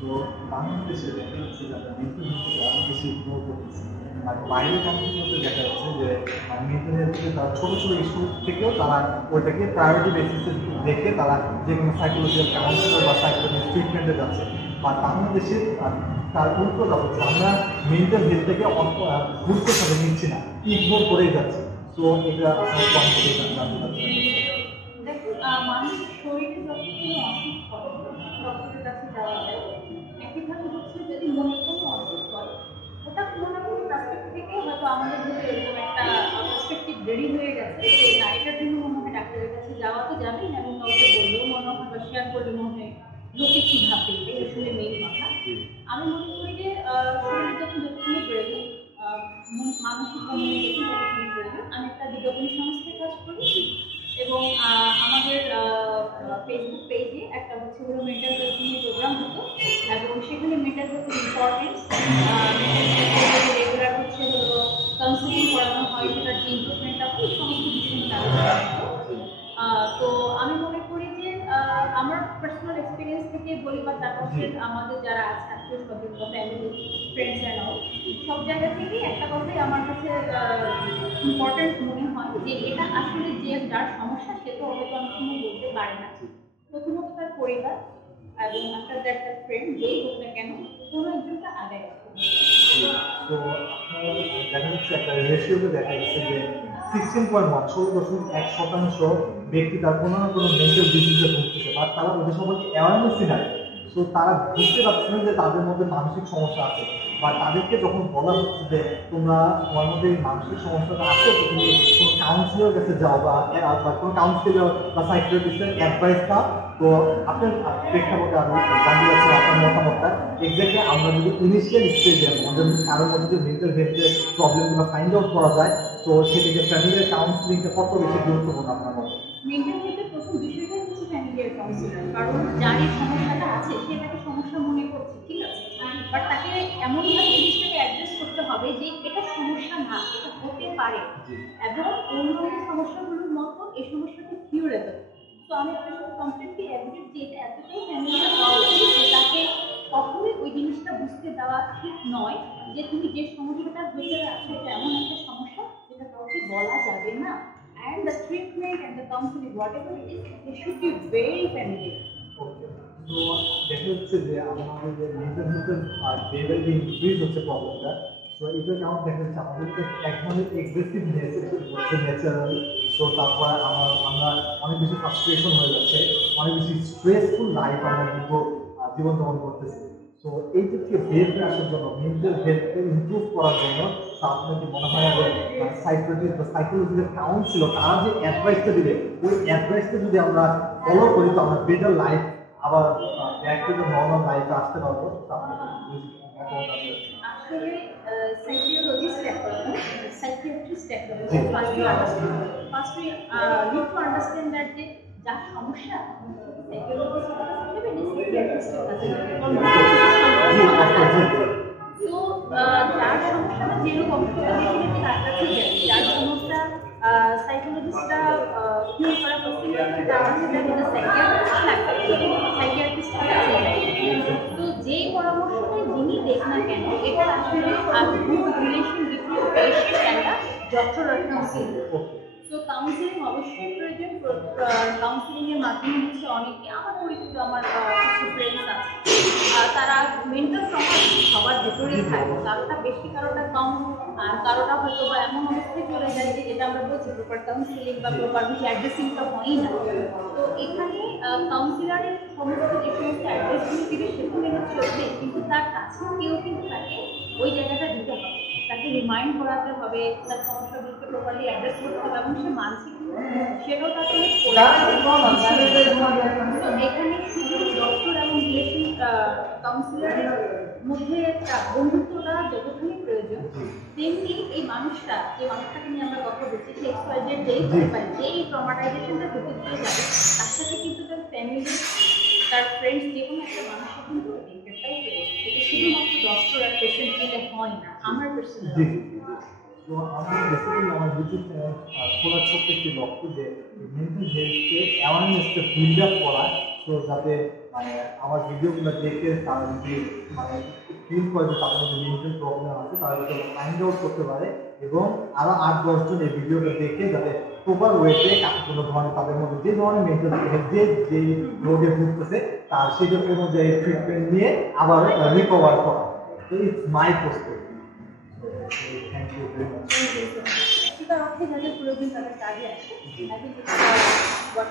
তো বাংলাদেশে দেখা যাচ্ছে যে আমরা মেন্টাল হেলথকে অনেক বেশি ইগনোর করতেছি। আর বাইরের কান্ট্রির মধ্যে দেখা যাচ্ছে যে মেন্টাল হেলথকে তারা ছোটো ছোটো ইস্যু থেকেও তারা ওইটাকে প্রায়োরিটি বেসিসে দেখে তারা যে কোনো সাইকোলজিক্যাল কাউন্সিলর বা সাইকোলজিস্ট ট্রিটমেন্টে যাচ্ছে। আর বাংলাদেশে তার উল্টোটা হচ্ছে আমরা মেন্টাল হেলথটাকে গুরুত্বের সাথে নিচ্ছি না, ইগনোর করেই যাচ্ছি। তো এটা আপনার পয়েন্ট থেকে জানতে চাচ্ছি। দেখুন, মানুষের শরীরে যখন কোনো অসুখ হয় ডক্টরের কাছে যাওয়া হয়। একইভাবে হচ্ছে যদি মনের কোনো অসুখ হয়, ওটা কোনো না কোনো পার্সপেক্টিভ থেকে হয়তো আমাদের মধ্যে এরকম একটা পার্সপেক্টিভ রেডি হয়ে গেছে যে না, এটার জন্য মনে হয় ডাক্তারের কাছে যাওয়া তো যাবেই, এবং কাউকে বললেও মনে হয় বা শেয়ার করলে মনে হয় লোকে কী ভাববে, এটা আসলে মেইন কথা। আমি মনে করি যে শরীরে যখন যতক্ষণই প্রয়োজন, মানসিক বা মনে যখন যতক্ষণই প্রয়োজন। আমি একটা বিজ্ঞাপনী সংস্থায় কাজ করি, এবং আমাদের ফেসবুক পেজে একটা হচ্ছে হলো মেন্টাল হেলথ নিয়ে প্রোগ্রাম হতো, এবং সেখানে মেন্টাল হেলথের ইম্পর্টেন্স, রেগুলার হচ্ছে হলো কাউন্সিলিং করানো হয়, সেটার যে ইম্প্রুভমেন্টটা খুব সমস্ত বিষয় নিয়ে আলোচনা হতো। তো আমি মনে করি যে আমার পার্সোনাল এক্সপিরিয়েন্স থেকে বলি, বা তার পাশে আমাদের যারা আছে আত্মীয় স্বজন বা ফ্যামিলি ফ্রেন্ডস অ্যান্ড অল, সব জায়গা থেকেই একটা কথাই আমার কাছে ইম্পর্টেন্ট মনে হয় যে এটা আসলে যে যার সমস্যা সে তো হয়তো অনেক সময় বলতে পারে না। প্রথমত তার পরিবার, এবং আফটার দ্যাট তার ফ্রেন্ড, যেই হোক না কেন, কোনো একজনকে আগায় রাখতে হবে। তো আপনার দেখা যাচ্ছে একটা রেশিওতে দেখা যাচ্ছে যে 16.1 ব্যক্তি তার কোনো না কোনো মেন্টাল ডিজিজে ভুগতেছে, বাট তারা ওদের সম্পর্কে অ্যাওয়ারনেসই নাই। তো তারা বুঝতে পারছে না যে তাদের মধ্যে মানসিক সমস্যা আছে, বা তাদেরকে যখন বলা হচ্ছে যে তোমার মধ্যে মানসিক সমস্যাটা আছে, তো তুমি কোনো কাউন্সিলর কাছে যাও, বা কোনো কাউন্সিলর বা সাইকিয়াট্রিস্টের অ্যাডভাইস নাও। তো আপনার প্রেক্ষাপটে আমি জানতে চাচ্ছি আপনার মতামতটা। এক্স্যাক্টলি আমরা যদি ইনিশিয়াল স্টেজে আমাদের কারোর মধ্যে যে মেন্টাল হেলথের প্রবলেমগুলো ফাইন্ড আউট করা যায়, তো সেটাকে ফ্যামিলির কাউন্সিলিংটা কত বেশি গুরুত্বপূর্ণ আপনার মতে? মেন্টাল হেলথের প্রথম বিষয়টাই হচ্ছে ফ্যামিলিয়ার কাউন্সিলর, কারণ যার এই সমস্যাটা আছে সে তাকে সমস্যা মনে করছে, ঠিক আছে, বাট তাকে এমনভাবে জিনিসটাকে অ্যাড্রেস করতে হবে যে এটা সমস্যা না, এটা হতে পারে, এবং অন্যান্য সমস্যাগুলোর মতো এই সমস্যাটা কিউরেবল। তো আমি আপনার সাথে কমপ্লিটলি অ্যাগ্রি যে এটা এতটাই ফ্যামিলিয়ার হওয়া উচিত যে তাকে কখনোই ওই জিনিসটা বুঝতে দেওয়া ঠিক নয় যে তুমি যে সমস্যাটার ভিতরে আছো এটা এমন একটা সমস্যা যেটা কাউকে বলা যাবে না। And the treatment and the counseling, whatever it is, it should be very familiar. তো দেখা যাচ্ছে যে আমাদের যে মেন্টাল হেলথের লেভেল যে ইনক্রিজ হচ্ছে প্রবলেমটা, তো এটা কেমন দেখা যাচ্ছে আমাদের এক ধরনের এগ্রেসিভনেস হচ্ছে ন্যাচারালি। তো তারপর আমরা অনেক বেশি ফ্রাস্ট্রেশন হয়ে যাচ্ছে, অনেক বেশি স্ট্রেসফুল লাইফ আমরা কিন্তু জীবনযাপন করতেছি। তো এই দিক থেকে বের হয়ে আসার জন্য, মেন্টাল হেলথকে ইমপ্রুভ করার জন্য, তা আপনার কি মনে হয় যে সাইকিয়াট্রিস্ট বা সাইকোলজিক্যাল কাউন্সিলর তারা যে অ্যাডভাইসটা দিবে, ওই অ্যাডভাইসটা যদি আমরা ফলো করি, তো আমরা বেটার লাইফ আবার ব্যাক টু দ্য নর্মাল লাইফে আসতে পারবো? আসলে সাইকিওলজিস্ট একটা, সাইকিয়াট্রিস্ট একটা, first we need to understand that যে যার সমস্যা সাইকিওলজিস্টের কাছে যাবে না, সাইকিয়াট্রিস্টের কাছে যাবে। তো যার সমস্যাটা যেরকম সেটা ডেফিনেটলি তার কাছেই যাবে। যার সমস্যা সাইকোলজিস্টরা কিউর করা পসিবল, তার কাছে যাবে না, সাইকিয়াট্রিস্টের কাছে যাবে। তো যেই পরামর্শটাই যিনি দেখ না কেন, এটা আসলে good relation between patient and doctor আর কাউন্সিলর। তো কাউন্সিলিং অবশ্যই প্রয়োজন। কাউন্সিলিংয়ের মাধ্যমে হচ্ছে অনেকে, আমার পরিচিত আমার কিছু ফ্রেন্ডস আছে, তারা মেন্টাল ট্রমা সবার ভেতরেই থাকে, কারোটা বেশি কারোটা কম, আর কারোটা হয়তো বা এমন অবস্থায় চলে যায় যে যেটা আমরা বলছি প্রপার কাউন্সিলিং বা প্রপার কিছু অ্যাড্রেসিংটা হয়ই না। তো এখানে কাউন্সিলারের সমস্ত যে সমস্ত অ্যাড্রেসগুলো দিবে সেগুলো মেনে চলবে, কিন্তু তার কাছে কেউ কিন্তু তাকে ওই জায়গাটা দিতে হবে, তাকে রিমাইন্ড করাতে হবে, তার সমস্যাগুলোকে প্রপারলি অ্যাড্রেস করতে হবে, এবং সে মানসিক সেটাও তাকে এখানে শুধু ডক্টর এবং রিলেশন কাউন্সিলারের মধ্যে বন্ধুত্বটা যতখানি প্রয়োজন, তেমনি এই মানুষটা, যে মানুষটাকে নিয়ে আমরা কথা বলছি, সে এক্সপায়ার্ডের যেই হতে পারে, যে এই ট্রমাটাইজেশনটা ভিতর দিয়ে যাবে, তার সাথে কিন্তু তার ফ্যামিলি, তার ফ্রেন্ডস, যে কোনো একটা মানুষের কিন্তু লিঙ্কেরটাও রয়েছে। সেটা শুধুমাত্র ডক্টর আর পেশেন্ট মিলে হয় না, আমার পার্সোনাল। তো আমি বেসিক্যালি আমার ইউটিউব চ্যানেল খোলার ছোট্ট একটি লক্ষ্য যে মেন্টাল হেলথকে অ্যাওয়ারনেসকে বিল্ড আপ করা, তো যাতে মানে আমার ভিডিওগুলো দেখে তারা যদি মানে ফিল করে যে তাদের মধ্যে মেন্টাল প্রবলেম আছে তারা যদি ফাইন্ড আউট করতে পারে এবং আরও 8-10 জন এই ভিডিওটা দেখে যাতে প্রপার ওয়েতে কোনো ধরনের তাদের মধ্যে যে ধরনের মেন্টাল যে রোগে ভুগতেছে তার সেটা অনুযায়ী ট্রিটমেন্ট নিয়ে আবার রিকভার করা। তো it's my prospect. Thank you very much. সত্যিকার অর্থে যাদের প্রয়োজন তাদের কাজে আসে। I think it's what